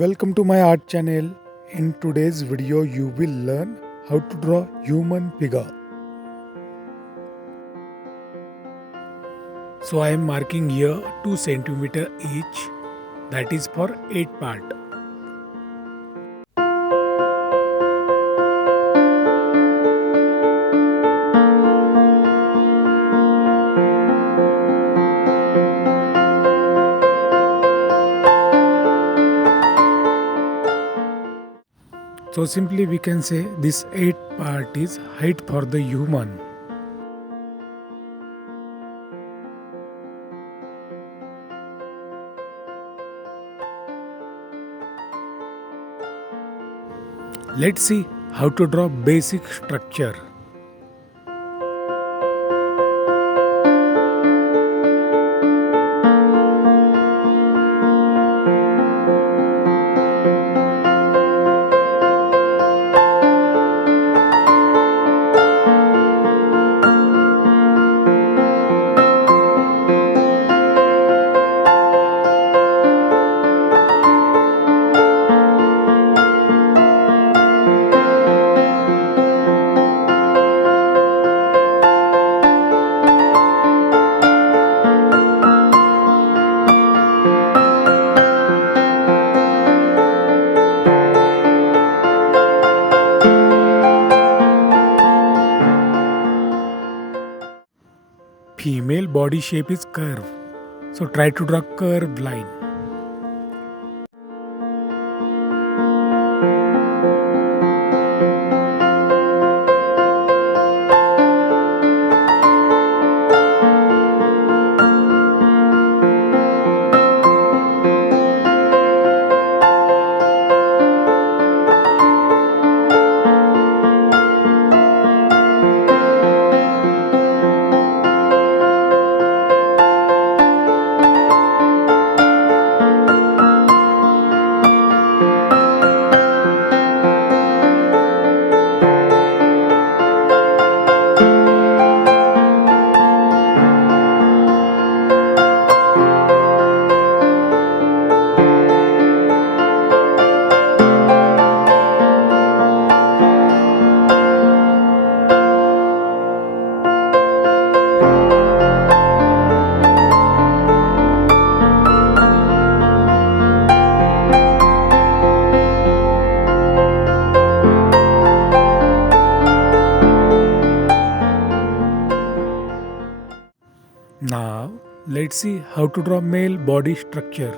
Welcome to my art channel. In today's video you will learn how to draw human figure. So I am marking here 2 centimeter each, that is for 8 part. So simply we can say this 8 part is height for the human. Let's see how to draw basic structure. Female body shape is curve. So try to draw curved line. Now, let's see how to draw male body structure.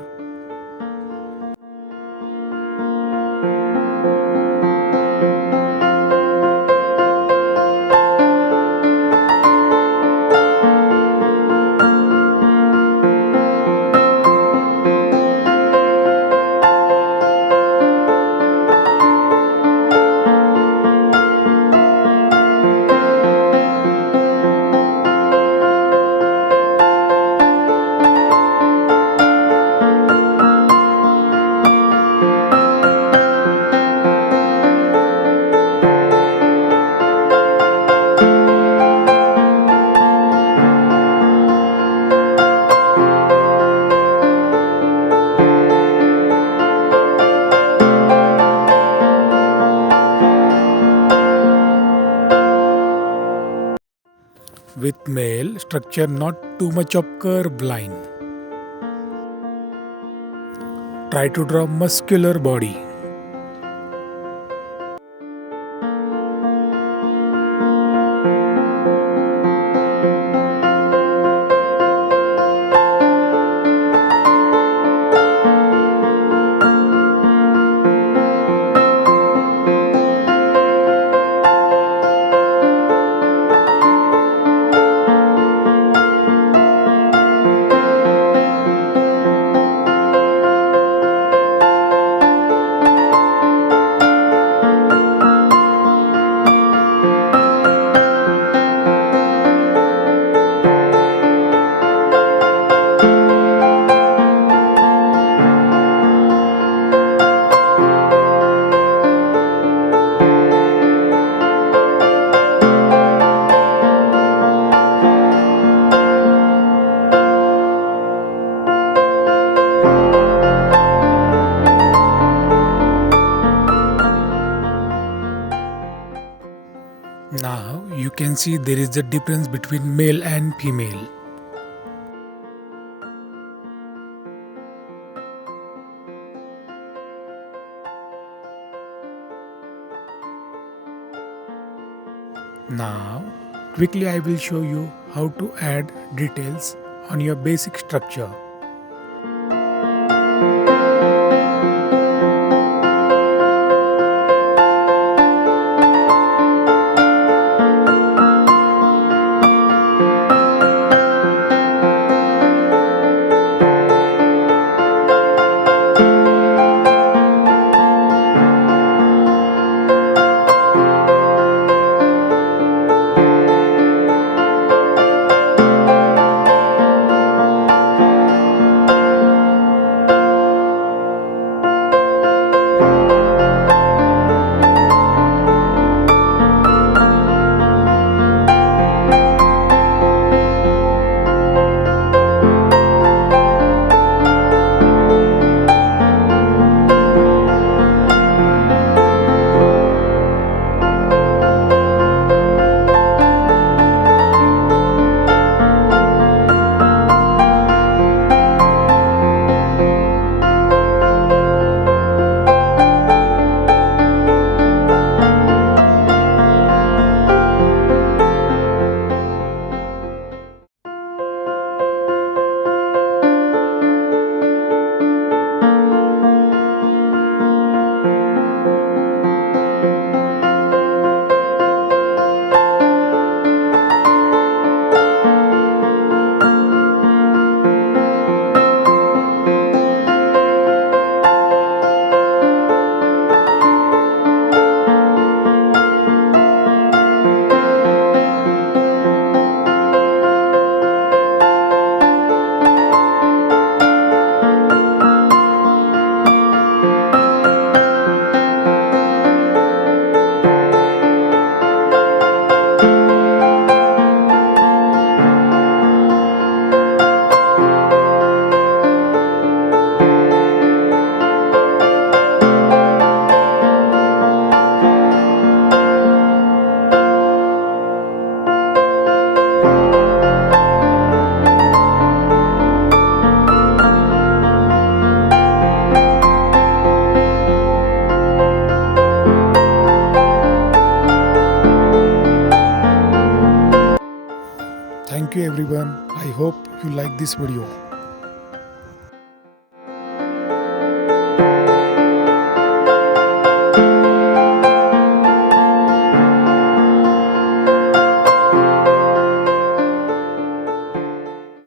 With male structure, not too much of curved line. Try to draw muscular body. Now you can see there is a difference between male and female. Now quickly I will show you how to add details on your basic structure. Thank you everyone. I hope you like this video.